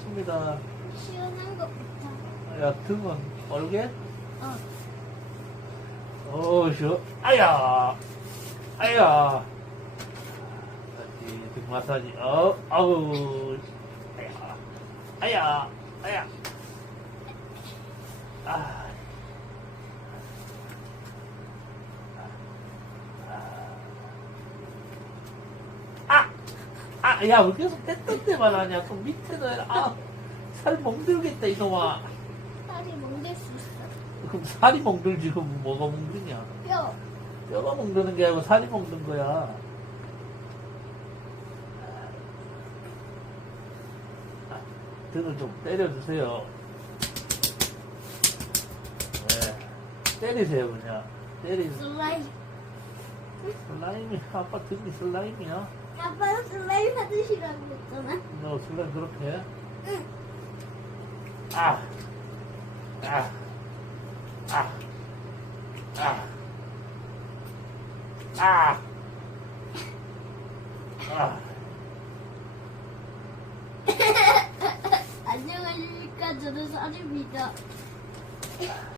좋습니다. 시원한 것부터. 야, 등은 얼게? 어. 어, 시원. 아야! 아야! 등 마사지. 어, 아우. 아야. 아야. 아야. 아. 아! 아, 야, 왜 계속 뗐던 때만 하냐? 또 밑에는, 아, 살 멍들겠다, 이놈아. 살이 멍들 수 있어. 그럼 살이 멍들지, 그럼 뭐가 멍드냐? 뼈. 뼈가 멍드는 게 아니고 살이 멍든 거야. 아, 등을 좀 때려주세요. 네. 때리세요, 그냥. 때리, 슬라임. 슬라임이, 아빠 등이 슬라임이야? 아빠는 슬라임 하듯이라고 했잖아. 너 슬라임 그렇게 해? 응. 아, 아, 아, 아, 아, 아. 안녕하십니까. 저는 사주입니다.